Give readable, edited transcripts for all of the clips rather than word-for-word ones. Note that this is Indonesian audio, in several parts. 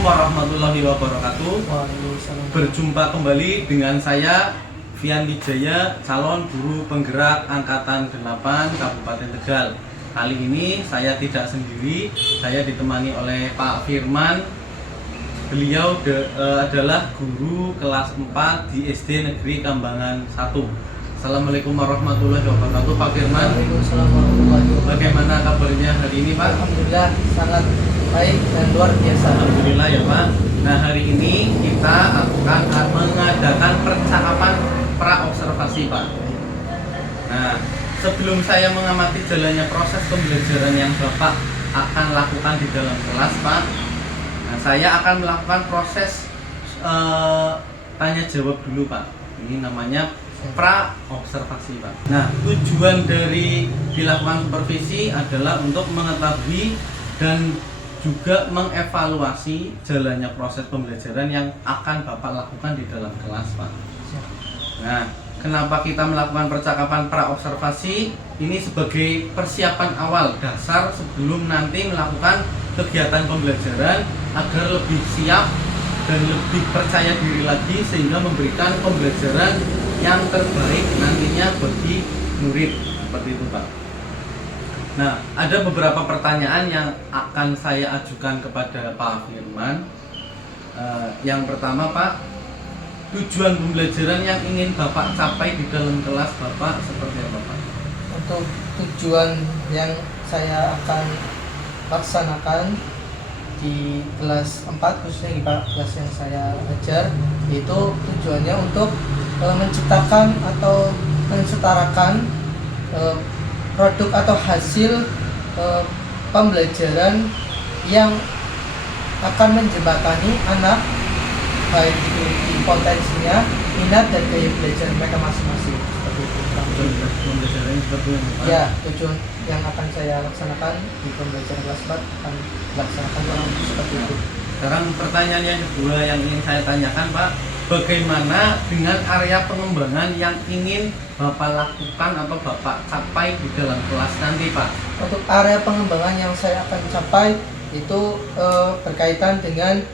Assalamualaikum warahmatullahi wabarakatuh. Waalaikumsalam. Berjumpa kembali dengan saya Fian Wijaya, calon guru penggerak Angkatan 8 Kabupaten Tegal. Kali ini saya tidak sendiri, saya ditemani oleh Pak Firman. Beliau adalah guru kelas 4 di SD Negeri Kambangan 1. Assalamualaikum warahmatullahi wabarakatuh, Pak Firman. Waalaikumsalam warahmatullahi wabarakatuh. Bagaimana kabarnya hari ini, Pak? Alhamdulillah sangat baik dan luar biasa. Alhamdulillah ya, Pak. Nah, hari ini kita akan mengadakan percakapan pra-observasi, Pak. Nah, sebelum saya mengamati jalannya proses pembelajaran yang Bapak akan lakukan di dalam kelas, Pak, nah, saya akan melakukan proses tanya jawab dulu, Pak. Ini namanya pra-observasi, Pak. Nah, tujuan dari dilakukan supervisi adalah untuk mengetahui dan juga mengevaluasi jalannya proses pembelajaran yang akan Bapak lakukan di dalam kelas, Pak. Nah, kenapa kita melakukan percakapan pra-observasi? Ini sebagai persiapan awal dasar sebelum nanti melakukan kegiatan pembelajaran agar lebih siap dan lebih percaya diri lagi sehingga memberikan pembelajaran yang terbaik nantinya bagi murid. Seperti itu, Pak. Nah, ada beberapa pertanyaan yang akan saya ajukan kepada Pak Firman. Yang pertama, Pak, tujuan pembelajaran yang ingin Bapak capai di dalam kelas Bapak seperti apa, Pak? Untuk tujuan yang saya akan laksanakan di kelas 4, khususnya di kelas yang saya ajar, yaitu tujuannya untuk menciptakan atau mensetarakan produk atau hasil pembelajaran yang akan menjembatani anak baik itu di potensinya, minat dan gaya belajar mereka masing-masing. Seperti itu. Pembelajaran seperti itu, Pak? Ya, tujuan yang akan saya laksanakan di pembelajaran kelas 4 akan dilaksanakan seperti itu. Sekarang pertanyaan yang kedua yang ingin saya tanyakan, Pak, bagaimana dengan area pengembangan yang ingin Bapak lakukan atau Bapak capai di dalam kelas nanti, Pak? Untuk area pengembangan yang saya akan capai itu berkaitan dengan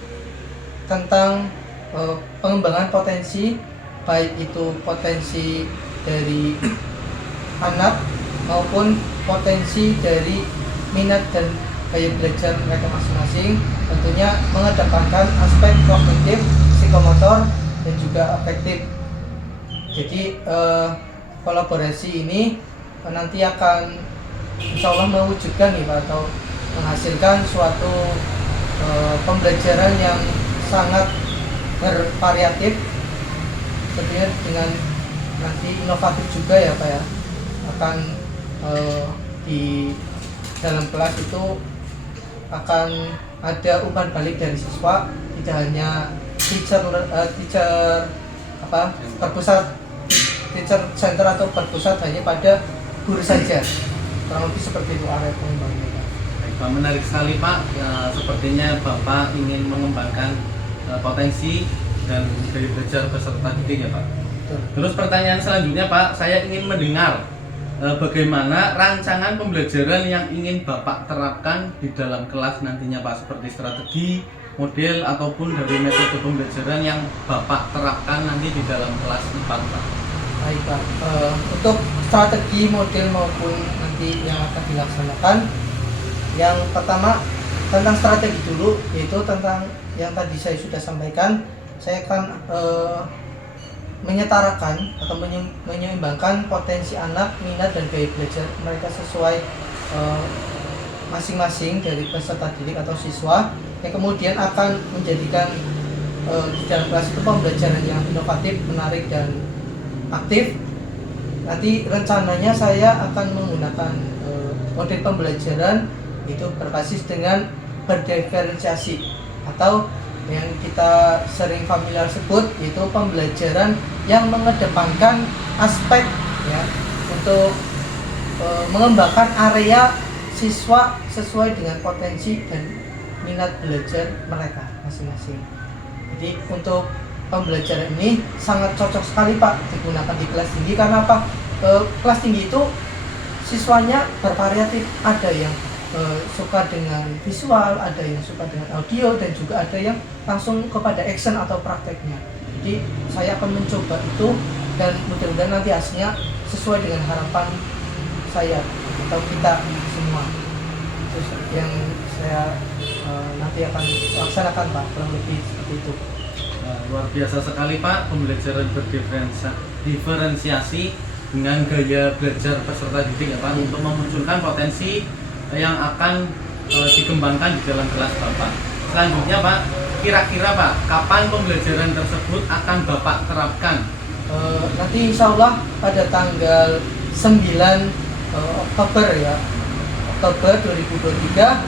tentang pengembangan potensi, baik itu potensi dari anak maupun potensi dari minat dan gaya belajar mereka masing-masing, tentunya mengedepankan aspek kognitif, psikomotor, dan juga afektif. Jadi kolaborasi ini nanti akan insya Allah mewujudkan nih, Pak, atau menghasilkan suatu pembelajaran yang sangat bervariatif, tentunya dengan nanti inovatif juga ya, Pak ya. Akan di dalam kelas itu akan ada umpan balik dari siswa, tidak hanya teacher center atau berpusat hanya pada guru saja. Kurang lebih seperti itu area pengembangannya. Baik, Pak, menarik sekali, Pak. Ya, sepertinya Bapak ingin mengembangkan potensi dan gaya belajar peserta didik ya, Pak. Betul. Terus pertanyaan selanjutnya, Pak, saya ingin mendengar bagaimana rancangan pembelajaran yang ingin Bapak terapkan di dalam kelas nantinya, Pak, seperti strategi, model, ataupun dari metode pembelajaran yang Bapak terapkan nanti di dalam kelas 4, Pak. Baik, Pak. Untuk strategi, model maupun nanti yang akan dilaksanakan, yang pertama tentang strategi dulu, yaitu tentang yang tadi saya sudah sampaikan. Saya akan menyetarakan atau menyeimbangkan potensi anak, minat dan gaya belajar mereka sesuai masing-masing dari peserta didik atau siswa, yang kemudian akan menjadikan di dalam kelas itu pembelajaran yang inovatif, menarik dan aktif. Nanti rencananya saya akan menggunakan model pembelajaran itu berbasis dengan berdiferensiasi atau yang kita sering familiar sebut yaitu pembelajaran yang mengedepankan aspek ya untuk mengembangkan area siswa sesuai dengan potensi dan minat belajar mereka masing-masing. Jadi untuk pembelajaran ini sangat cocok sekali, Pak, digunakan di kelas tinggi. Karena apa? Kelas tinggi itu siswanya bervariatif, ada yang suka dengan visual, ada yang suka dengan audio, dan juga ada yang langsung kepada action atau prakteknya. Jadi saya akan mencoba itu, dan mudah-mudahan nanti hasilnya sesuai dengan harapan saya atau kita semua. Terus yang saya nanti akan laksanakan Pak, kurang lebih seperti itu. Nah, luar biasa sekali Pak, pembelajaran berdiferensiasi dengan gaya belajar peserta didik ya Pak, untuk memunculkan potensi yang akan dikembangkan di dalam kelas Bapak. Selanjutnya Pak, kira-kira Pak, kapan pembelajaran tersebut akan Bapak terapkan? Nanti insya Allah pada tanggal 9 Oktober ya, Oktober 2023,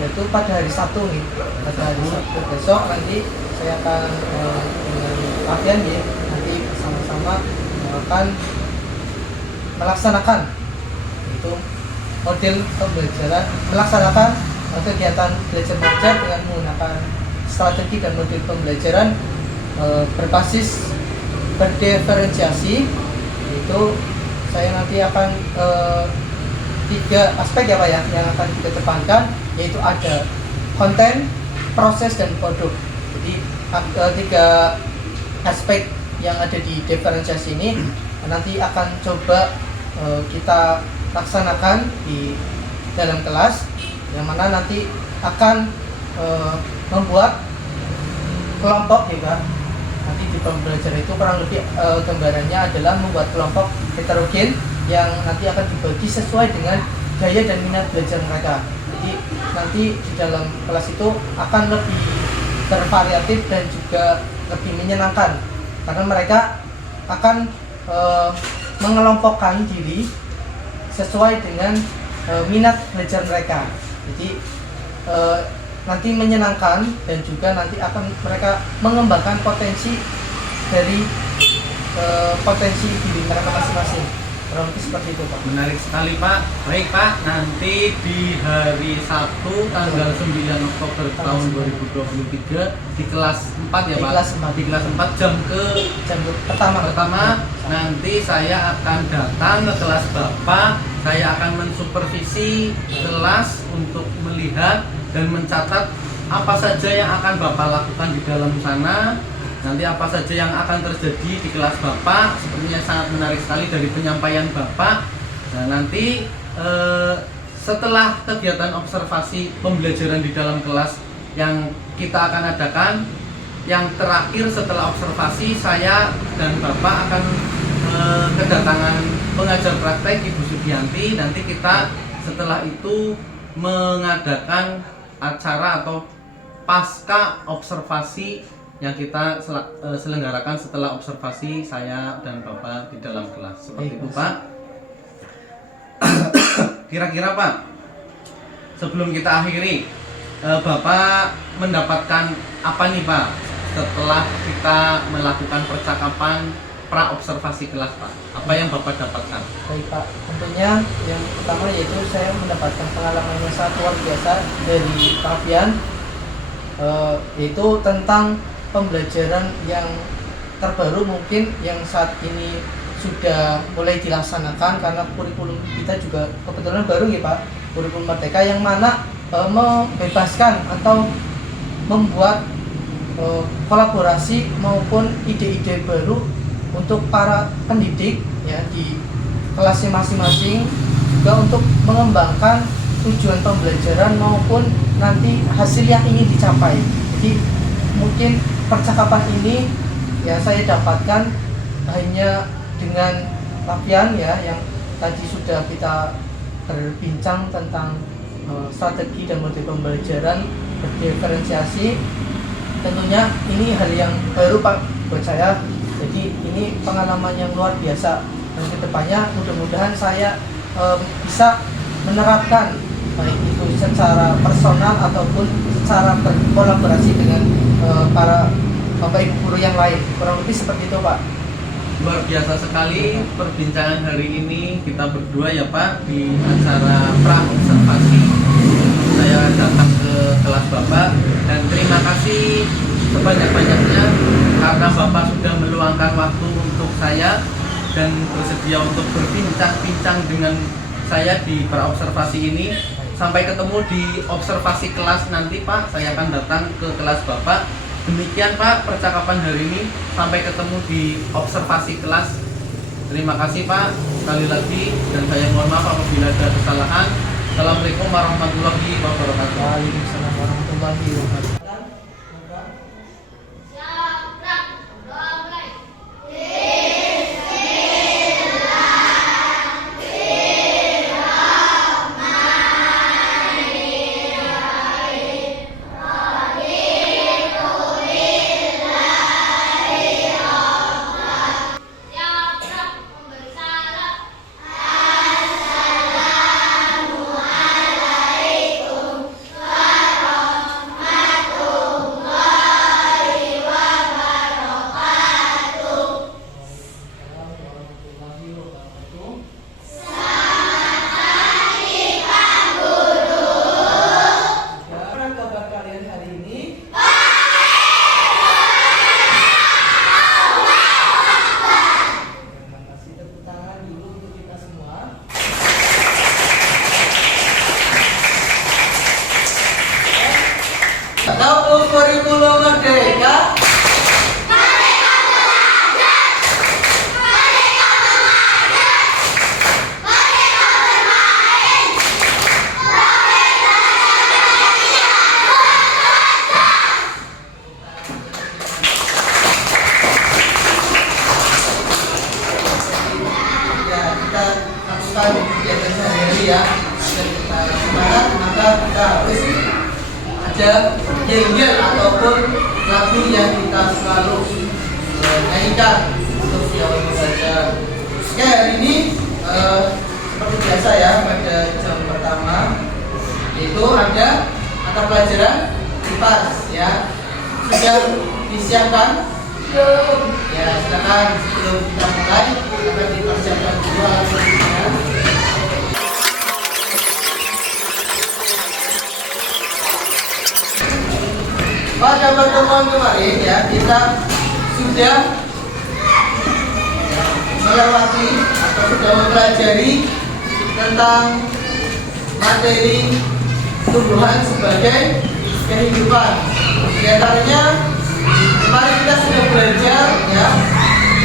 yaitu pada hari Sabtu nih, pada hari Sabtu besok nanti saya akan dengan latihan ya, nanti bersama-sama akan melaksanakan itu model pembelajaran, melaksanakan kegiatan belajar mengajar dengan menggunakan strategi dan model pembelajaran berbasis berdiferensiasi. Itu saya nanti akan 3 aspek ya Pak ya yang akan kita depankan, yaitu ada konten, proses, dan produk. Jadi 3 aspek yang ada di diferensiasi ini nanti akan coba kita laksanakan di dalam kelas, yang mana nanti akan membuat kelompok ya Pak. Nanti di pembelajaran itu kurang lebih gambarannya adalah membuat kelompok heterogen yang nanti akan dibagi sesuai dengan gaya dan minat belajar mereka. Jadi nanti di dalam kelas itu akan lebih bervariatif dan juga lebih menyenangkan, karena mereka akan mengelompokkan diri sesuai dengan minat belajar mereka. Jadi nanti menyenangkan, dan juga nanti akan mereka mengembangkan potensi dari potensi diri mereka masing-masing. Kurang lebih seperti itu Pak. Menarik sekali Pak. Baik Pak, nanti di hari Sabtu tanggal 9 Oktober tahun 2023 di kelas 4 ya Di Pak? kelas 4. Di kelas 4 jam pertama nanti saya akan datang ke kelas Bapak. Saya akan mensupervisi kelas untuk melihat dan mencatat apa saja yang akan Bapak lakukan di dalam sana. Nanti apa saja yang akan terjadi di kelas Bapak, sepertinya sangat menarik sekali dari penyampaian Bapak. Nah nanti setelah kegiatan observasi pembelajaran di dalam kelas yang kita akan adakan, yang terakhir setelah observasi, saya dan Bapak akan kedatangan pengajar praktek Ibu Sugianti. Nanti kita setelah itu mengadakan acara atau pasca observasi yang kita selenggarakan setelah observasi saya dan Bapak di dalam kelas. Seperti itu Pak. Kira-kira Pak, sebelum kita akhiri, Bapak mendapatkan apa nih Pak setelah kita melakukan percakapan pra-observasi kelas Pak? Apa yang Bapak dapatkan? Baik Pak, tentunya yang pertama yaitu saya mendapatkan pengalaman yang sangat luar biasa dari Pak Fian, yaitu tentang pembelajaran yang terbaru mungkin yang saat ini sudah mulai dilaksanakan, karena kurikulum kita juga kebetulan baru ya Pak, kurikulum Merdeka, yang mana membebaskan atau membuat kolaborasi maupun ide-ide baru untuk para pendidik ya di kelasnya masing-masing, juga untuk mengembangkan tujuan pembelajaran maupun nanti hasil yang ingin dicapai. Jadi mungkin percakapan ini ya saya dapatkan hanya dengan Lapian ya, yang tadi sudah kita berbincang tentang strategi dan model pembelajaran berdiferensiasi. Tentunya ini hal yang baru Pak buat saya. Jadi ini pengalaman yang luar biasa, dan kedepannya mudah-mudahan saya bisa menerapkan baik itu secara personal ataupun secara berkolaborasi dengan para Bapak Ibu guru yang lain. Kurang lebih seperti itu Pak. Luar biasa sekali perbincangan hari ini kita berdua ya Pak di acara pra-observasi. Saya datang ke kelas Bapak dan terima kasih sebanyak-banyaknya karena Bapak sudah meluangkan waktu untuk saya dan bersedia untuk berbincang-bincang dengan saya di pra-observasi ini. Sampai ketemu di observasi kelas nanti Pak, saya akan datang ke kelas Bapak. Demikian Pak percakapan hari ini, sampai ketemu di observasi kelas. Terima kasih Pak sekali lagi, dan saya mohon maaf apabila ada kesalahan. Assalamualaikum warahmatullahi wabarakatuh. Waalaikumsalam warahmatullahi wabarakatuh. Kampung Kurikulum Merdeka. Ya, kita lakukan kegiatan sehari-hari ya. Kita semangat, maka kita harus ada yel-yel ataupun lagu yang kita selalu nyanyikan untuk di awal belajar. Oke, hari ini seperti biasa ya, pada jam pertama itu ada mata pelajaran IPAS ya. Sudah disiapkan? Ya, silakan sebelum kita mulai akan dipersiapkan dulu alat-alatnya. Pada pertemuan kemarin ya, kita sudah melewati atau sudah mempelajari tentang materi tumbuhan sebagai kehidupan. Di antaranya kemarin kita sudah belajar ya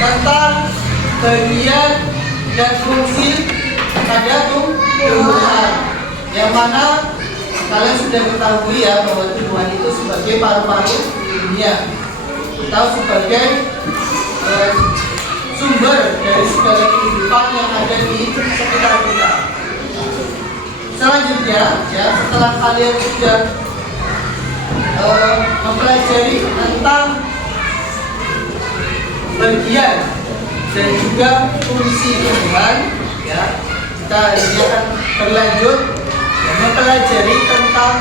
tentang bagian dan fungsi pada tumbuhan, yang mana kalian sudah ketahui ya bahwa tumbuhan itu sebagai paru-paru dunia, atau sebagai sumber dari segala kehidupan yang ada di sekitar kita. Selanjutnya ya, setelah kalian sudah mempelajari tentang bagian dan juga fungsi tumbuhan ya, kita hari ini akan berlanjut mempelajari tentang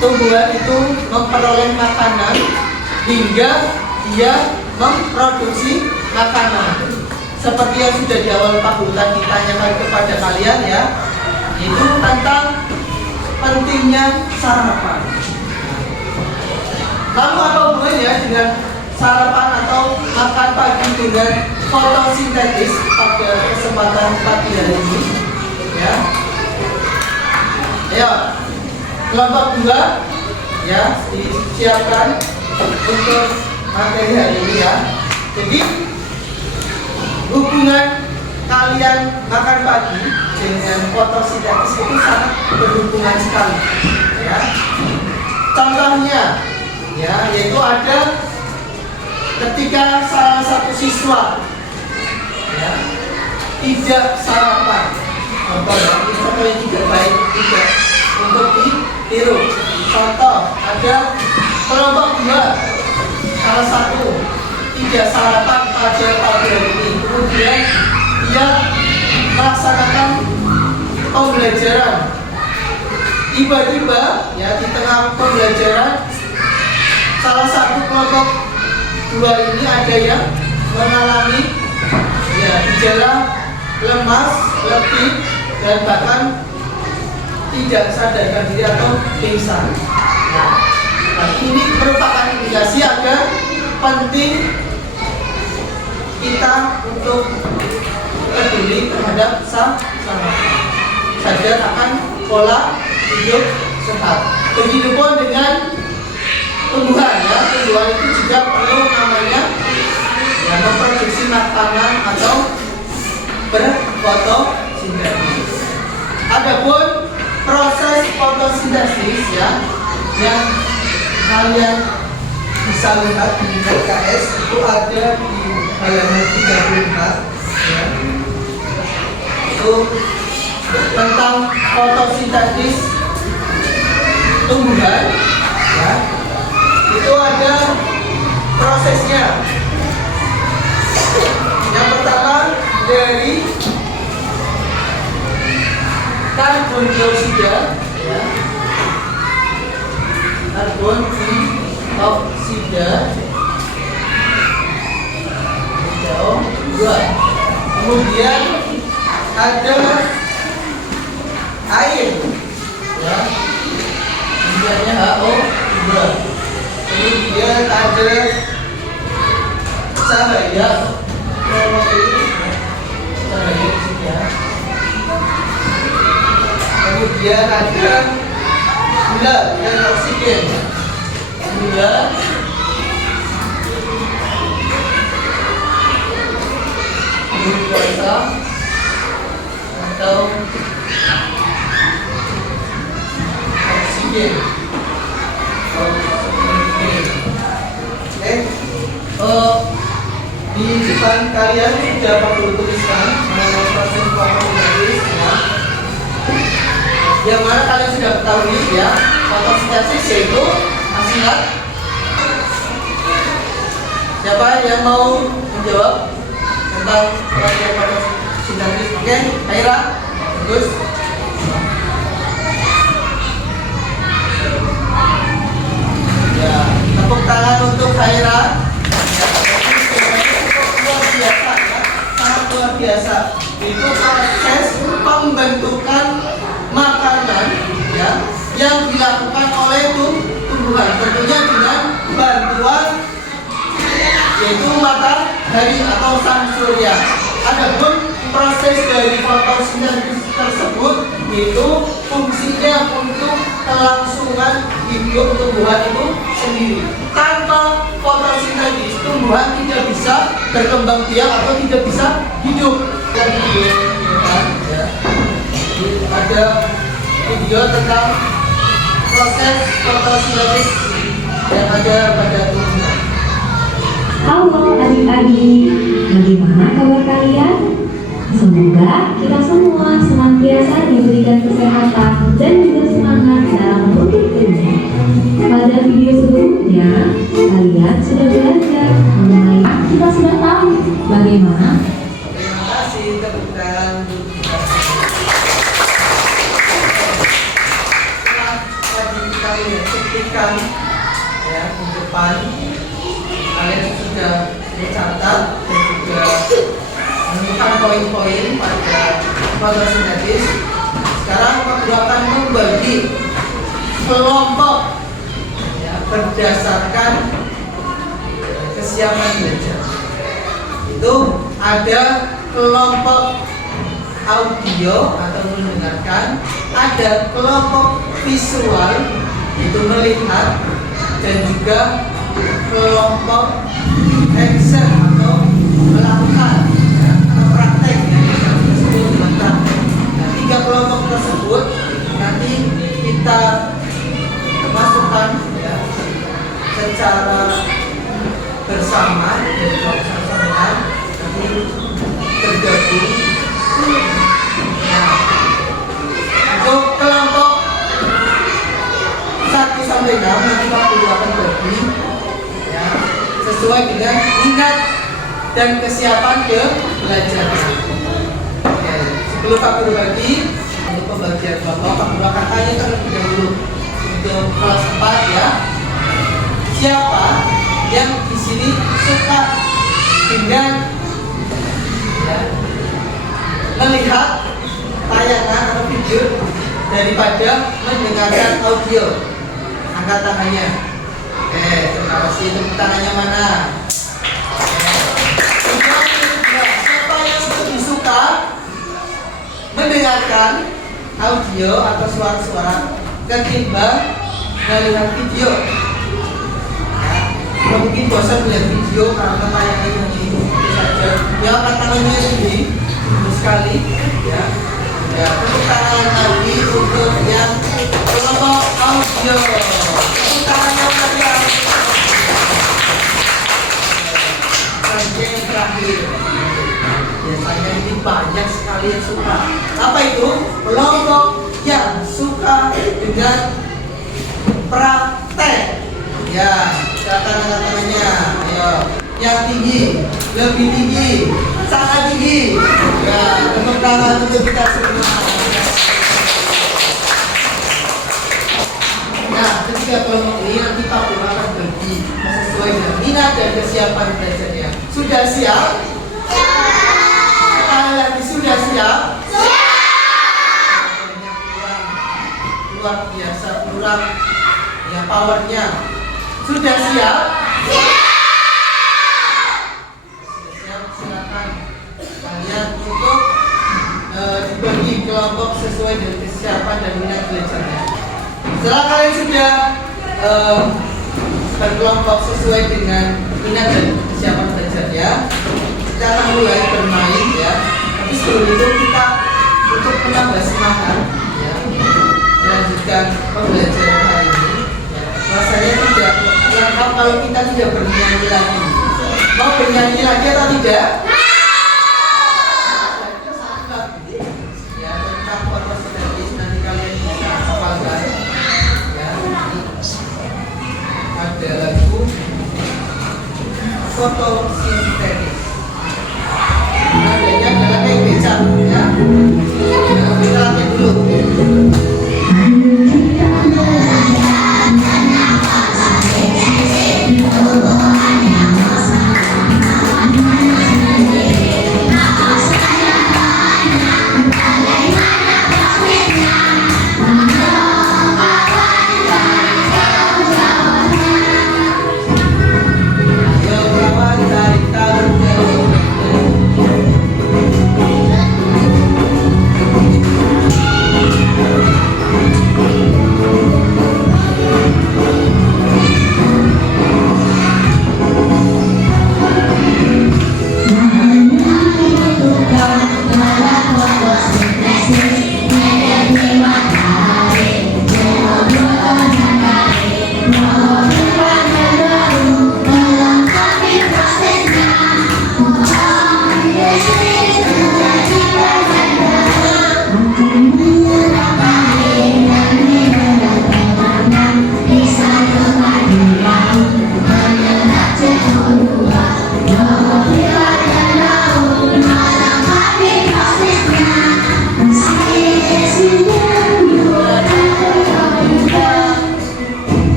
tumbuhan itu memperoleh makanan hingga dia memproduksi makanan. Seperti yang sudah di awal Pak Guru tadi tanyakan kepada kalian ya, itu tentang pentingnya sarapan. Lalu apa hubungannya dengan sarapan atau makan pagi dengan fotosintesis pada kesempatan pagi hari ini ya? Ayo, kelompok 2 ya, disiapkan untuk materi hari ini ya. Jadi hubungan kalian makan pagi dengan fotosintesis itu sangat berhubungan sekali ya. Contohnya ya, yaitu ada ketika salah satu siswa ya tidak sarapan. Contoh ya, ini contoh yang tidak baik juga untuk ditiru. Contoh, ada kelompok 2, salah satu tidak sarapan pada pagi hari ini, kemudian dia melaksanakan pembelajaran. Tiba-tiba ya, di tengah pembelajaran salah satu kelompok 2 ini ada yang mengalami ya gejala lemas, letih, dan bahkan tidak sadarkan diri atau pingsan. Nah, ini merupakan indikasi agar penting kita untuk peduli terhadap sarapan, sadar akan pola hidup sehat. Begitupun dengan tumbuhan ya, tumbuhan itu juga perlu namanya ya, memproduksi makanan atau berfotosintesis. Adapun proses fotosintesis ya yang kalian bisa lihat di KS itu ada di halaman 34 ya. Itu tentang fotosintesis tumbuhan ya. Itu ada prosesnya. Yang pertama dari karbon dioksida ya. Karbon dioksida CO2. Kemudian ada air ya. Kemudiannya HO2. Kemudian ada cahaya cahaya di sini ya. Kemudian ada gula dan oksigen. Gula glukosa atau oksigen. Di depan kalian sudah perlu tuliskan mengenai proses fotosintesis ya. Yang mana kalian sudah ketahui ya, fotosintesis yaitu masih ingat? Siapa yang mau menjawab tentang proses fotosintesis? Oke, Haira, bagus. Ya, tepuk tangan untuk Haira. Luar biasa itu proses pembentukan makanan ya yang dilakukan oleh tumbuhan, tentunya dengan bantuan yaitu matahari atau sang surya. Adapun proses dari fotosintesis tersebut itu fungsinya untuk kelangsungan hidup tumbuhan itu sendiri. Tanpa fotosintesis tumbuhan tidak bisa berkembang biak atau tidak bisa hidup. Dan video ya. Ada video tentang proses fotosintesis yang ada pada tumbuhan. Halo adik-adik, bagaimana kabar kalian? Semoga kita semua senantiasa diberikan kesehatan dan juga semangat dalam menuntut ilmu. Pada video sebelumnya, kalian sudah belajar mengenai kita sudah tahu bagaimana. Terima kasih, tepuk tangan untuk kita. Setelah tadi kita lihat ya di depan, kalian sudah mencatat dan juga menemukan poin-poin pada fotosintesis. Sekarang aku akan membagi kelompok ya, berdasarkan kesiapan belajar. Itu ada kelompok audio atau mendengarkan, ada kelompok visual itu melihat, dan juga kelompok action atau melakukan ya, atau praktek yang disebut dengan praktek. Nah, 3 kelompok tersebut nanti kita masukkan ya, secara bersama dari kelompok sampaian nanti tergabung. Nah, untuk kelompok 1 sampai 6 nanti waktu akan bagi ya, sesuai dengan minat dan kesiapan ke belajar. Oke, sebelum Pak Guru bagi untuk pembagian kelompok, Pak Guru akan tanya terlebih dahulu untuk kelas 4 ya. Siapa yang di sini suka dengan ya, melihat tayangan atau video daripada mendengarkan audio? Angkat tangannya. Oke, terima kasih. Tepuk tangannya mana? Siapa yang lebih suka mendengarkan audio atau suara-suara ketimbang melihat video. Ya, mungkin bosan melihat video karena tayangan ini saja. Ya, angkat tangannya tinggi sekali. Ya, ya, tepuk tangan lagi untuk yang kelompok audio. Tepuk tangannya lagi. Yang terakhir, biasanya ini banyak sekali yang suka. Apa itu? Kelompok yang suka dengan praktek. Ya, silakan angkat tangannya. Ayo, yang tinggi, lebih tinggi, sangat tinggi. Ya, tepuk tangan untuk kita semua. Nah, ketiga kelompok ini nanti Pak Guru akan bagi sesuai dengan minat dan kesiapan belajarnya. Sudah siap? Sekali lagi, sudah siap? Luar biasa, kurang ya powernya. Sudah siap? Siap, silakan kalian untuk dibagi kelompok sesuai dengan kesiapan dan minat belajarnya. Setelah kalian sudah berkelompok sesuai dengan minat dan kesiapan belajarnya, kita akan mulai bermain ya. Tapi sebelum itu kita untuk menambah semangat ya, melanjutkan pembelajaran hari ini ya. Rasanya tidak lengkap kalau kita tidak bernyanyi lagi. Mau bernyanyi lagi atau tidak? Ya, tentang fotosintesis nanti kalian bisa hafalkan ya. Ada lagu fotosintesis. Nadanya adalah kayak becak ya. Kita latih dulu.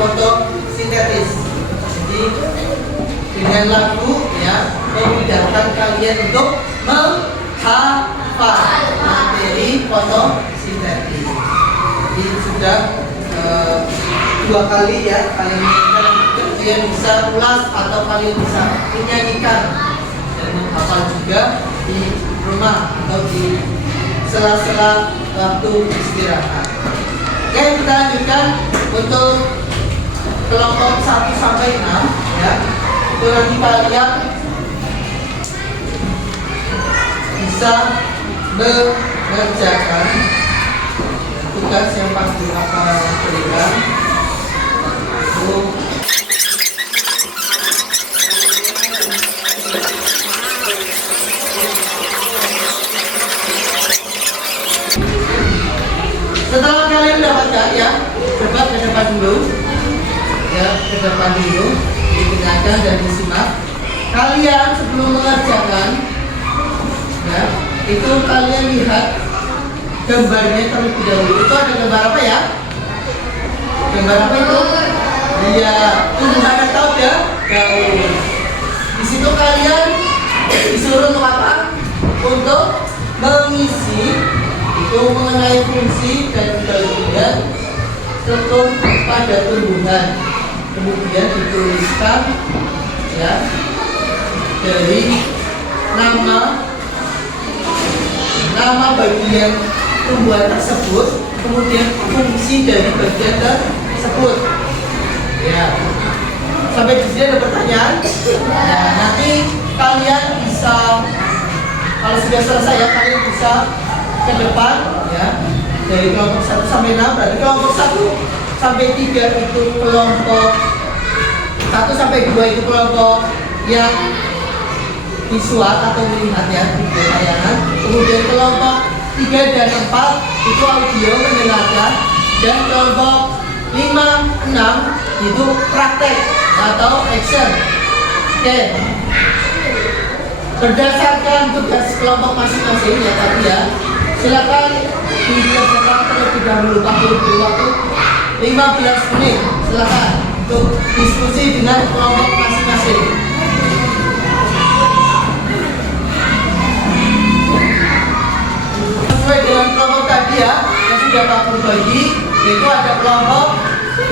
Fotosintesis. Jadi dengan lagu ya memudahkan kalian untuk menghafal materi fotosintesis. Jadi sudah 2 kali ya kalian bisa ulas atau kalian bisa menyanyikan dan menghafal juga di rumah atau di sela-sela waktu istirahat. Oke, kita lanjutkan untuk kelompok 1 sampai 6 ya. Itu nanti kalian bisa mengerjakan tugas yang pasti akan berikan. Setelah kalian mendapatkan ya, coba ke depan dulu. Ya, ke depan dulu, didengarkan dan disimak. Kalian sebelum mengerjakan, ya, itu kalian lihat gambarnya terlebih dahulu. Itu ada gambar apa ya? Gambar apa itu? Iya, tumbuhan atau daun. Di situ kalian bisa disuruh untuk apa? Untuk mengisi itu mengenai fungsi dan bagian struktur pada tumbuhan. Kemudian dituliskan ya dari nama bagian tumbuhan tersebut, kemudian fungsi dari bagian tersebut. Ya, sampai di sini ada pertanyaan. Ya, nanti kalian bisa, kalau sudah selesai ya, kalian bisa ke depan ya, dari kelompok 1 sampai 6. Berarti kelompok 1 sampai 3 itu kelompok 1 sampai 2 itu kelompok yang visual atau melihat ya, video tayangan. Kemudian kelompok 3 dan 4 itu audio mendengarkan, dan kelompok 5, 6 itu praktek atau action. Oke. Berdasarkan tugas kelompok masing-masing ya tadi ya, silakan dikerjakan terlebih dahulu. Beri waktu 15 menit. Silakan untuk diskusi dengan kelompok masing-masing. Sesuai dengan kelompok tadi ya, yang sudah Pak berbagi, yaitu ada kelompok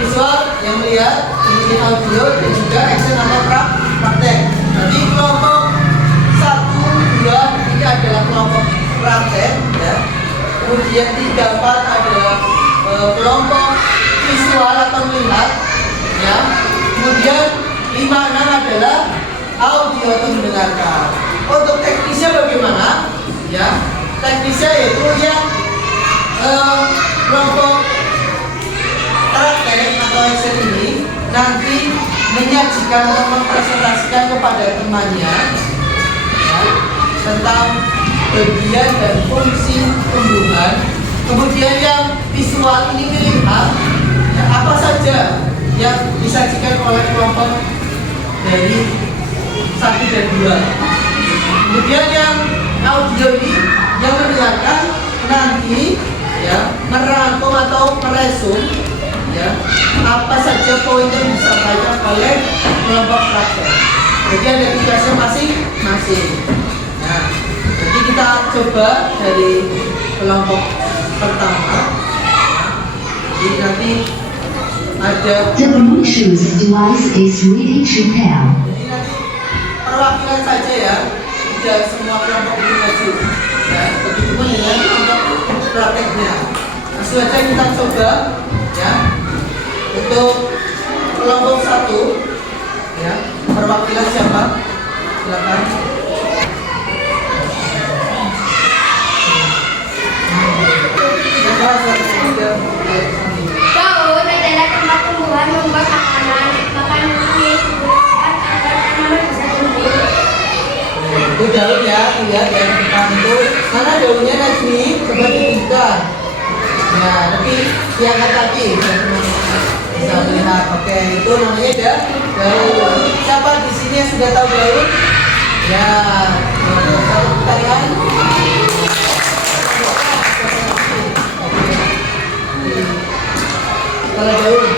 visual yang melihat, kemudian audio, dan juga action atau praktek. Jadi kelompok 1, 2 ini adalah kelompok praktek ya. Kemudian 3, 4 adalah kelompok visual atau melihat ya. Kemudian 5, 6 adalah audio atau mendengarkan. Untuk teknisnya bagaimana? Ya, teknisnya yaitu yang kelompok praktek atau action ini nanti menyajikan atau mempresentasikan kepada temannya ya, tentang bagian dan fungsi tumbuhan. Kemudian yang visual ini melihat ya, apa saja yang disajikan oleh kelompok dari 1 dan 2. Kemudian yang audio ini yang mendengarkan nanti ya merangkum atau meresum ya apa saja poin yang disampaikan oleh kelompok praktek. Jadi ada tugasnya masing-masing. Nah, jadi kita coba dari kelompok pertama. Jadi nanti ada. The Bluetooth device is ready to pair. Jadi nanti perwakilan saja ya, tidak semua kelompok itu maju. Ya, begitu pun dengan kelompok prakteknya. Langsung saja kita coba ya. Untuk kelompok 1 ya, perwakilan siapa? Silakan. Daun adalah tempat tumbuhan membuat makanan. Makanan ini dibutuhkan agar tanaman bisa tumbuh. Itu daun ya, lihat ya depan itu. Mana daunnya Najmi? Coba ditunjukkan. Ya, tapi diangkat kaki bisa melihat. Oke, itu namanya daun. Siapa di sini yang sudah tahu daun? Ya, satu tangan. Kalau daun.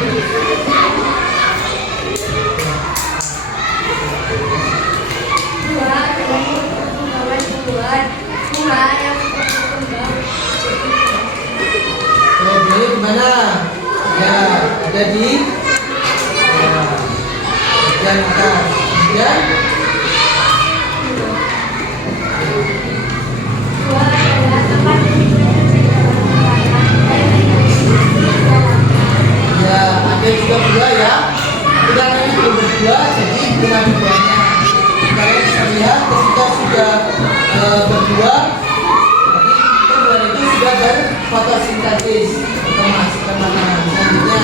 Buah adalah perkembangan tumbuhan. Bunga yang berkembang. Jadi gimana? Ya, ada di bagian atas. Kemudian Buah adalah tempat penyimpanan segala makanan dan ya ada juga buah ya. Kita ini belum berbuah, jadi belum ada buahnya. Kalian bisa lihat ketika sudah berbuah, jadi tumbuhan itu sudah berfotosintesis atau menghasilkan makanan. Selanjutnya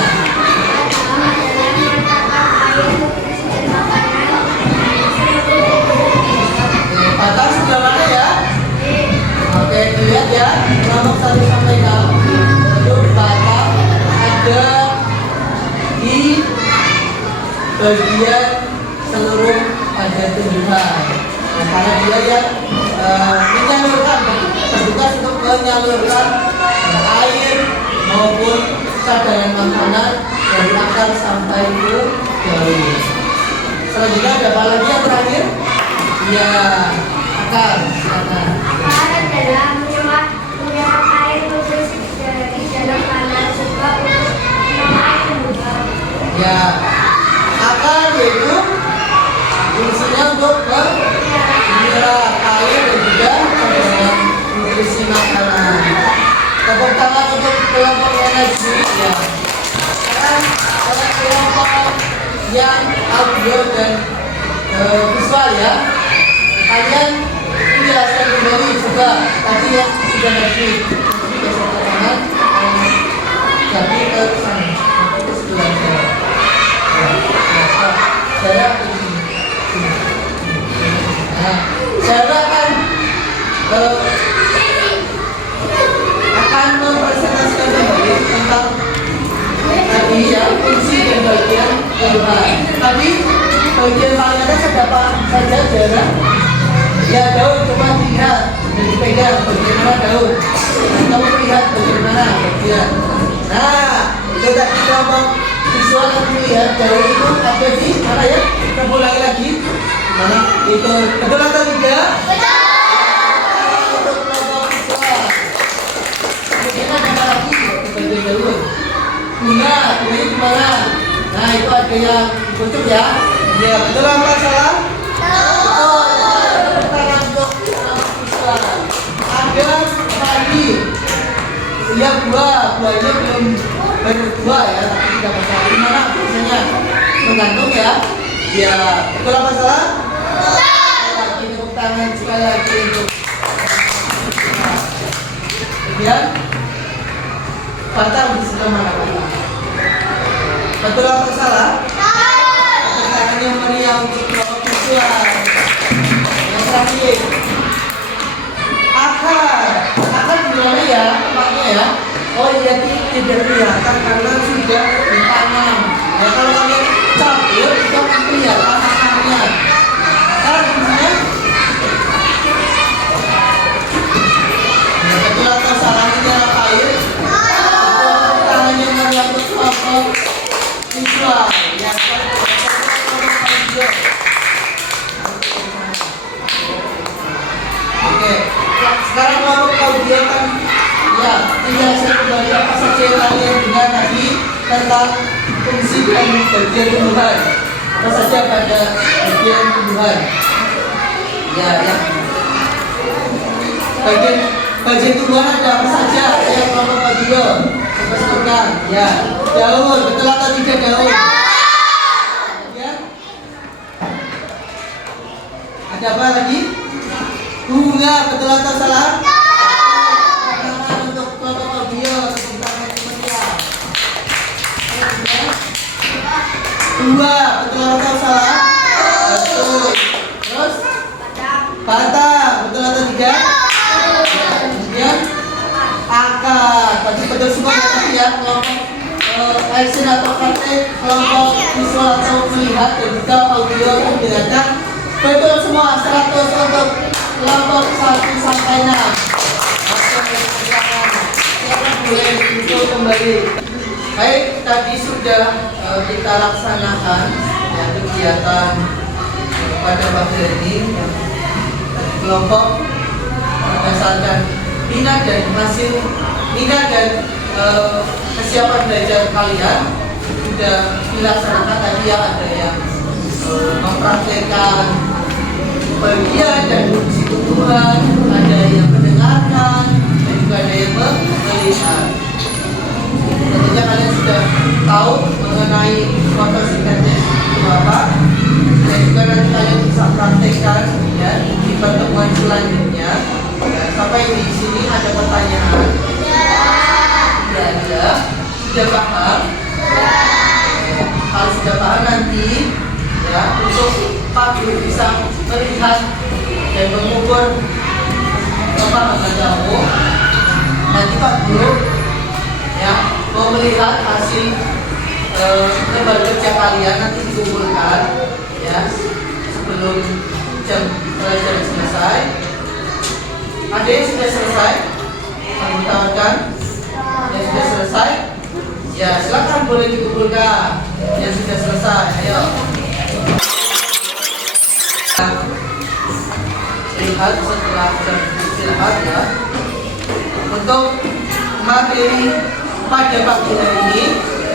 batas sebelah mana ya? Oke, dilihat ya, kelompok 1 sampai 6 itu batas ada di bagian seluruh pada tumbuhan. Nah, karena dia yang menyalurkan, bertugas untuk menyalurkan air maupun cadangan makanan dari akar sampai ke daun. Selanjutnya ada apa lagi yang terakhir? Ya, Akar, silakan. Akar adalah menyerap air nutrisi dari dalam tanah sebab untuk menamai tumbuhan. Ya, akar yaitu fungsinya untuk menyerap air dan juga memperoleh nutrisi makanan. Tepuk tangan untuk kelompok energi ya. Sekarang pada kelompok yang audio dan visual ya. Kalian menjelaskan kembali juga tadi yang sudah nanti geser ke kanan, jadi ke sana, nanti ke sebelah saya. Saya ke sini. Nah, saya akan mempresentasikan kembali tentang tadi ya fungsi dan bagian tumbuhan. Tapi bagian paling atas ada apa saja jarang? Ya daun, coba lihat dan dipegang bagaimana daun. Kamu lihat bagaimana bagian. Nah, itu tadi kelompok visual yang melihat daun itu ada di mana ya? Kita ulangi lagi. Mana? Itu betul atau tidak? Untuk kelompok visual. Kemudian ada apa lagi? Bagian daun. Bunga di mana? Nah, itu ada yang kucuk ya. Ya, betul apa salah? Betul. Tangan untuk visual. Ada padi. Ya buahnya belum berbuah ya, tapi tidak masalah. Di mana biasanya menggantung ya? Ya, betul apa salah? Lagi tepuk tangan sekali lagi untuk. Kemudian batang di sebelah mana batang? Betul atau salah? Tangan yang meriah untuk kelompok visual. Yang terakhir, akar di mana ya tempatnya ya? Oh iya, tidak kelihatan karena sudah ditanam. Ya kalau kalian cabut itu akan kelihatan akarnya. Akar fungsinya? Ya, betul atau salah menyerap air? Tangan yang meriah untuk kelompok visual. Ya, oke, sekarang kelompok audio kan ya tinggal saya kembali apa saja yang kalian dengar tadi tentang fungsi dan bagian tumbuhan. Apa saja pada bagian tumbuhan? Ya. Bagian tumbuhan ada apa saja? Ya kelompok audio. Coba sebutkan. Ya, daun. Betul atau tidak daun? Ya. Ada apa lagi? Bunga. Betul atau salah? Tangan untuk kelompok audio. Tepuk tangan yang meriah. Buah. Betul atau salah? Betul. Terus? Batang. Betul atau tidak? Kemudian akar. Tadi betul semua ya tadi ya. Kelompok action atau praktek, kelompok visual atau melihat dan juga audio mendengarkan. Betul semua 100 untuk kelompok 1 sampai 6. Silakan boleh duduk kembali. Baik, tadi sudah kita laksanakan ya, kegiatan pada pagi ini yang kelompok berdasarkan minat dan hasil minat dan kesiapan belajar kalian sudah dilaksanakan. Tadi ya ada yang mempraktekkan bagian dan fungsi tumbuhan, ada yang mendengarkan dan juga ada yang melihat. Tentunya kalian sudah tahu mengenai fotosintesis itu apa, dan juga nanti kalian bisa praktekkan ya di pertemuan selanjutnya. Ya, sampai di sini ada pertanyaan? Tidak ada. Sudah paham? Kalau sudah paham nanti ya untuk Pak Guru bisa melihat dan mengukur pemahaman kamu. Nanti Pak Guru ya mau melihat hasil lembar kerja kalian nanti dikumpulkan ya sebelum jam pelajaran selesai. Ada yang sudah selesai? Kamu tawarkan yang sudah selesai? Ya silakan boleh dikumpulkan yang sudah selesai. Ayo. istirahat setelah jam istirahat ya. Untuk materi pada pagi hari ini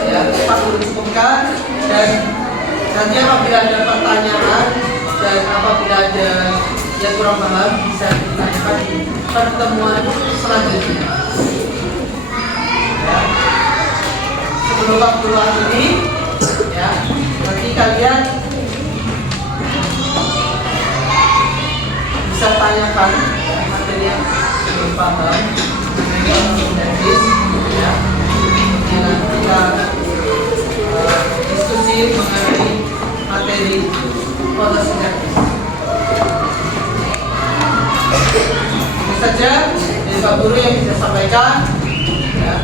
ya Pak Guru cukupkan, dan nanti apabila ada pertanyaan dan apabila ada yang kurang paham bisa ditanyakan di pertemuan selanjutnya. Ya. Sebelum Pak Guru akhiri ya, nanti kalian bisa tanyakan materi yang belum paham mengenai ya. Nanti kita diskusi mengenai materi fotosintesis. Itu saja dari Pak Guru yang bisa sampaikan. Ya.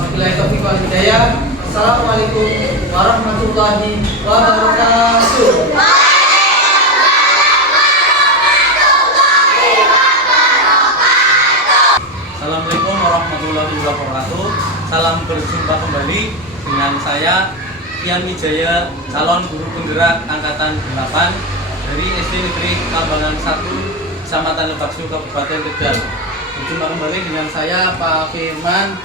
Wabillahi taufiq wal hidayah. Assalamualaikum warahmatullahi wabarakatuh. Assalamualaikum warahmatullahi wabarakatuh. Salam berjumpa kembali dengan saya Kian Wijaya, calon guru penggerak angkatan 8 dari SD Negeri Kambangan 1, Kecamatan Lebaksu, Kabupaten Tegal. Berjumpa kembali dengan saya Pak Firman.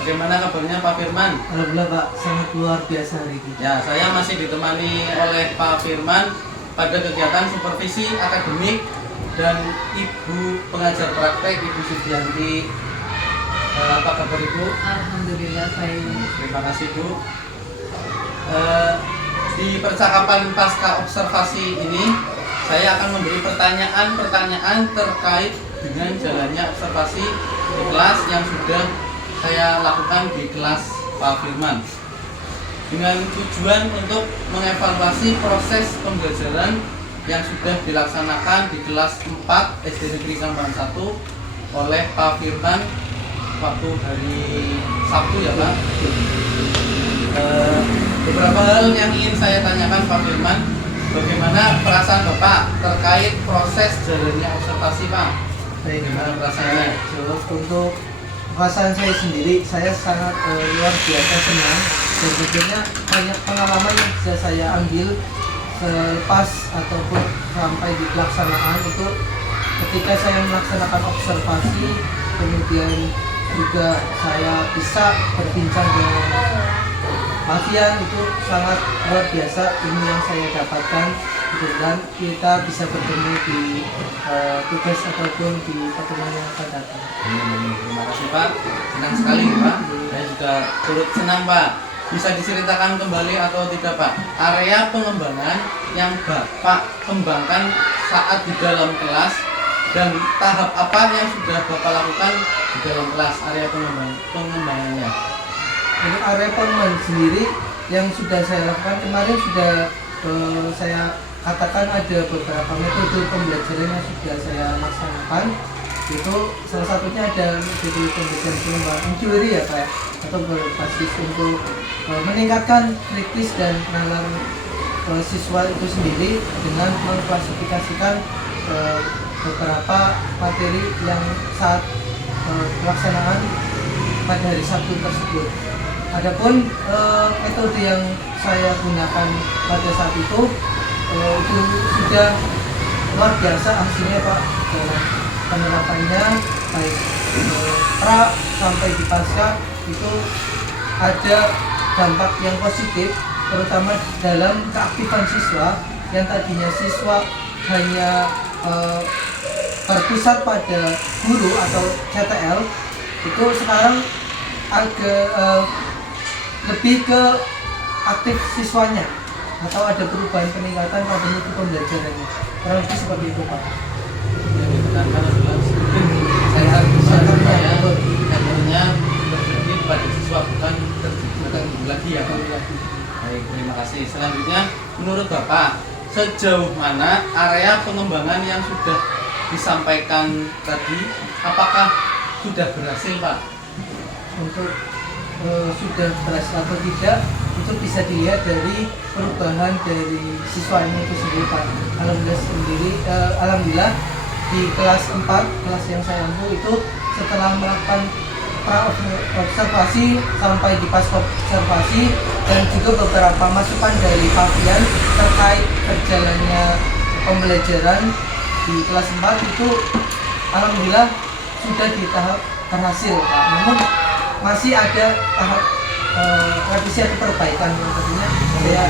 Bagaimana kabarnya Pak Firman? Alhamdulillah Pak, sangat luar biasa hari ini. Ya, saya masih ditemani oleh Pak Firman pada kegiatan supervisi akademik dan Ibu pengajar praktek Ibu Sudianti. Apa kabar Ibu? Alhamdulillah baik. Terima kasih Bu. Di percakapan pasca observasi ini saya akan memberi pertanyaan-pertanyaan terkait dengan jalannya observasi di kelas yang sudah saya lakukan di kelas Pak Firman, dengan tujuan untuk mengevaluasi proses pembelajaran yang sudah dilaksanakan di kelas 4 SD Negeri Kambangan 1 oleh Pak Firman waktu hari Sabtu ya Pak. Beberapa hal yang ingin saya tanyakan Pak Firman, bagaimana perasaan Bapak terkait proses jalannya observasi Pak? Bagaimana perasaannya? Untuk perasaan saya sendiri, saya sangat luar biasa senang, dan tentunya banyak pengalaman yang bisa saya ambil selepas ataupun sampai di pelaksanaan itu ketika saya melaksanakan observasi, kemudian juga saya bisa berbincang dengan pasien, itu sangat luar biasa ilmu yang saya dapatkan. Dan kita bisa bertemu di tugas ataupun di pertemuan yang akan datang. Terima kasih Pak, senang sekali Pak. Saya juga turut senang Pak. Bisa diceritakan kembali atau tidak Pak, area pengembangan yang Bapak kembangkan saat di dalam kelas dan tahap apa yang sudah Bapak lakukan di dalam kelas, area pengembangannya? Untuk area pengembangan sendiri yang sudah saya lakukan kemarin sudah saya katakan ada beberapa metode pembelajaran yang sudah saya laksanakan. Itu salah satunya ada metode pembelajaran pengembangan inquiry ya Pak, atau berbasis untuk meningkatkan kritis dan nalar siswa itu sendiri dengan mengklasifikasikan beberapa materi yang saat pelaksanaan pada hari Sabtu tersebut. Adapun metode yang saya gunakan pada saat itu sudah luar biasa hasilnya Pak, penerapannya baik pra sampai di pasca itu ada dampak yang positif, terutama dalam keaktifan siswa yang tadinya siswa hanya berpusat pada guru atau CTL, itu sekarang agak lebih ke aktif siswanya atau ada perubahan peningkatan pada mutu pembelajarannya. Kurang lebih seperti itu Pak. Yang ditekankan adalah saya bisa supaya metodenya berarti pada siswa bukan guru lagi ya Pak. Baik, terima kasih. Selanjutnya, menurut Bapak sejauh mana area pengembangan yang sudah disampaikan tadi, apakah sudah berhasil Pak? Untuk sudah berhasil atau tidak itu bisa dilihat dari perubahan dari siswanya itu sendiri Pak. Alhamdulillah di kelas 4, kelas yang saya ambil itu setelah melakukan observasi sampai di pas observasi dan juga beberapa masukan dari Pak Fian terkait berjalannya pembelajaran di kelas 4 itu alhamdulillah sudah di tahap berhasil Pak. Namun masih ada tahap revisi atau perbaikan yang tentunya saya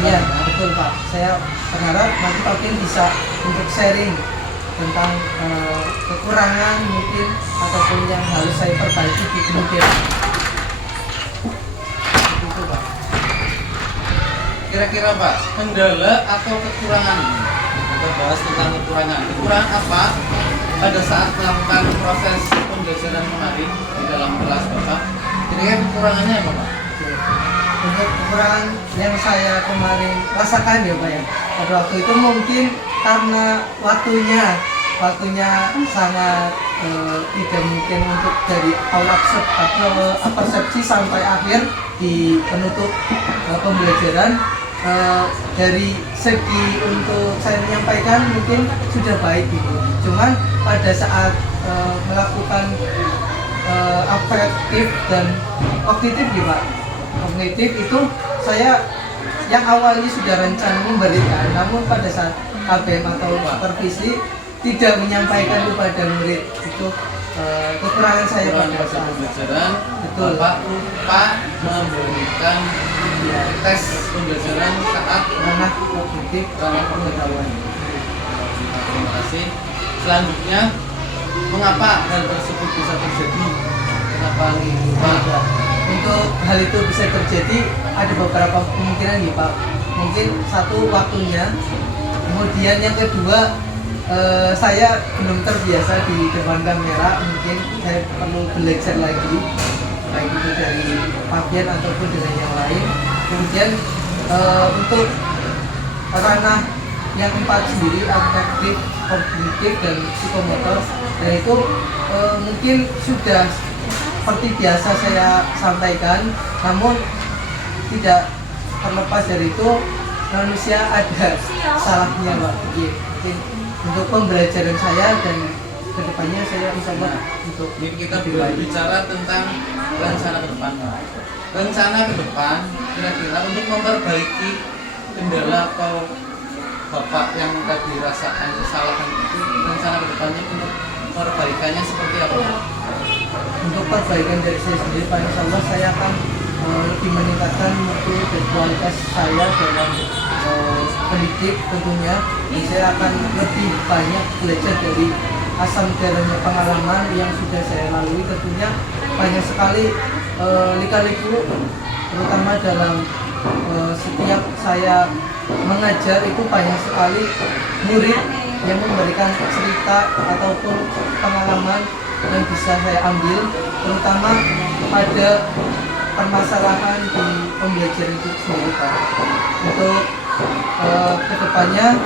iya betul Pak. Saya berharap nanti Pak Kin bisa untuk sharing tentang kekurangan mungkin ataupun yang harus saya perbaiki di kemudian. Itu Pak. Kira-kira Pak, kendala atau kekurangan? Kita bahas tentang kekurangan. Kekurangan apa pada saat melakukan proses pembelajaran kemarin di dalam kelas Bapak? Kira-kira kekurangannya apa Pak? Untuk kekurangan yang saya kemarin rasakan ya Pak ya, pada waktu itu mungkin karena waktunya sangat tidak mungkin untuk dari awal persepsi sampai akhir di penutup pembelajaran. Dari segi untuk saya menyampaikan mungkin sudah baik gitu, cuman pada saat melakukan afektif dan kognitif ya Pak. Kognitif itu saya yang awalnya sudah rencana memberikan, namun pada saat KBM atau supervisi tidak menyampaikan kepada murid. Itu kekurangan saya pada saat pembelajaran. betul Bapak lupa memberikan tes pembelajaran saat ranah kognitif ranah pengetahuan. Terima kasih. Selanjutnya, mengapa hal tersebut bisa terjadi? Kenapa lupa? Untuk hal itu bisa terjadi ada beberapa kemungkinan nih Pak. Mungkin satu waktunya, kemudian yang kedua saya belum terbiasa di depan kamera, mungkin saya perlu belajar lagi baik itu dari Fabian ataupun dengan yang lain. Kemudian untuk ranah yang 4 sendiri, afektif, kognitif dan psikomotor, dan itu mungkin sudah seperti biasa saya sampaikan, namun tidak terlepas dari itu manusia ada salahnya Pak. Mungkin untuk pembelajaran saya dan kedepannya saya insya Allah untuk Ini kita berbicara tentang rencana ke depan. Rencana ke depan kira-kira untuk memperbaiki kendala atau Bapak yang tadi rasakan kesalahan itu, rencana ke depannya untuk perbaikannya seperti apa? untuk perbaikan dari saya sendiri Pak, insya Allah saya akan lebih meningkatkan mutu dan kualitas saya dalam pendidik tentunya, dan saya akan lebih banyak belajar dari asam garamnya pengalaman yang sudah saya lalui. Tentunya banyak sekali lika-liku terutama dalam setiap saya mengajar itu banyak sekali murid yang memberikan cerita ataupun pengalaman yang bisa saya ambil, terutama pada permasalahan di pembelajaran itu sendiri Pak. Untuk kedepannya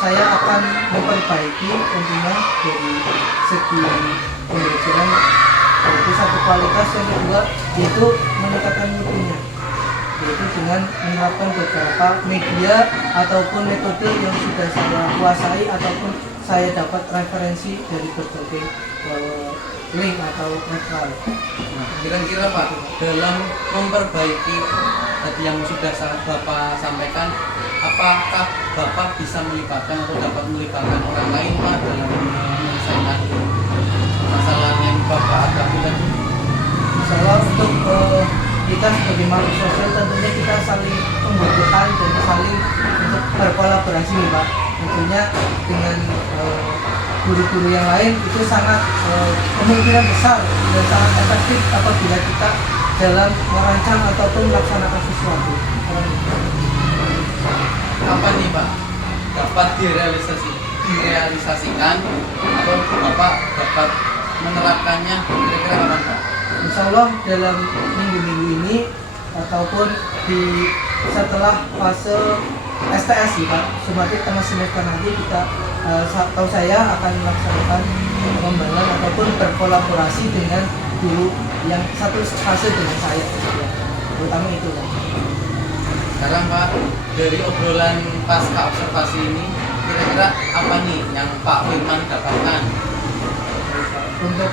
saya akan memperbaiki tentunya dari segi pembelajaran, yaitu satu kualitas, yang kedua yaitu meningkatkan mutunya, yaitu dengan menerapkan beberapa media ataupun metode yang sudah saya kuasai ataupun saya dapat referensi dari berbagai link atau referral. Nah, kira-kira Pak, dalam memperbaiki tadi yang sudah Bapak sampaikan, apakah Bapak bisa melibatkan atau dapat melibatkan orang lain Pak dalam menyelesaikan masalah yang Bapak hadapi tadi? Misalnya untuk kita sebagai makhluk sosial tentunya kita saling membutuhkan dan saling untuk berkolaborasi nih Pak. Tentunya dengan guru-guru yang lain itu sangat kemungkinan besar dan sangat efektif apabila kita dalam merancang ataupun melaksanakan sesuatu. Apa nih Pak dapat direalisasikan atau Bapak dapat menerapkannya kira-kira kapan Pak? Insya Allah dalam minggu-minggu ini ataupun di setelah fase STS sih Pak, semakin tengah semester nanti kita tahu saya akan melaksanakan pengembangan ataupun berkolaborasi dengan guru yang satu fase dengan saya, ya. Terutama itu Pak. Sekarang Pak, dari obrolan pasca observasi ini kira-kira apa nih yang Pak Firman dapatkan? Untuk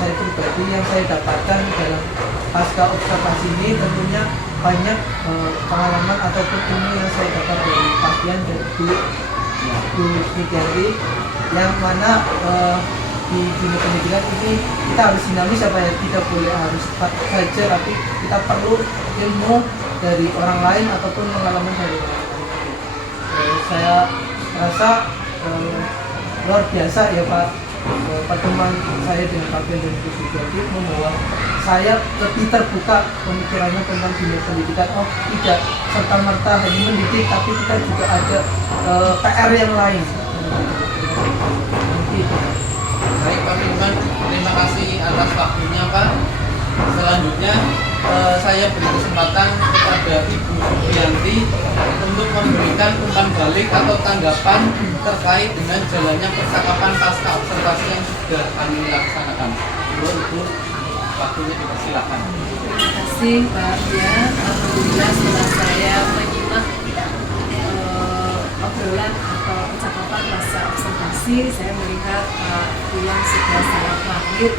saya pribadi yang saya dapatkan dalam pasca observasi ini tentunya banyak pengalaman ataupun ilmu yang saya dapat dari Fabian dan dulu Bu Nigarti, yang mana di dunia pendidikan ini kita harus dinamis apa ya, tidak boleh harus saja, tapi kita perlu ilmu dari orang lain ataupun pengalaman dari orang lain. Saya rasa luar biasa ya Pak, pertemuan saya dengan Pak Ben dan Bu Nigarti membawa saya lebih terbuka pemikirannya tentang dunia pendidikan. Oh tidak serta merta hanya mendidik, tapi kita juga ada PR yang lain. Gitu. Baik Pak Firman, terima kasih atas waktunya Pak. Selanjutnya saya beri kesempatan kepada Ibu Supriyanti untuk memberikan umpan balik atau tanggapan terkait dengan jalannya percakapan pasca observasi yang sudah kami laksanakan. Ibu, waktunya dipersilakan. Terima kasih Pak ya. Alhamdulillah setelah saya menyimak obrolan atau percakapan pasca observasi, saya melihat Pak Wilam sudah sangat mahir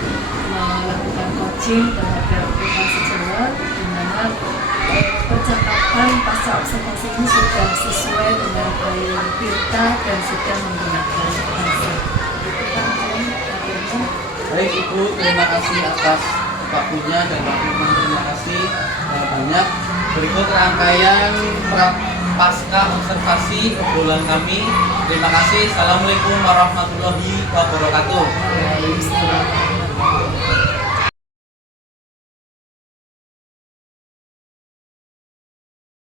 melakukan coaching terhadap literasi Jawa, di mana percakapan pasca observasi ini sudah sesuai dengan gaya Tirta dan sudah menggunakan bahasa. Itu kan akhirnya. Baik Ibu, terima kasih atas waktunya dan Pak Firman terima kasih banyak. Berikut rangkaian pasca observasi obrolan kami. Terima kasih. Assalamualaikum warahmatullahi wabarakatuh. Waalaikumsalam.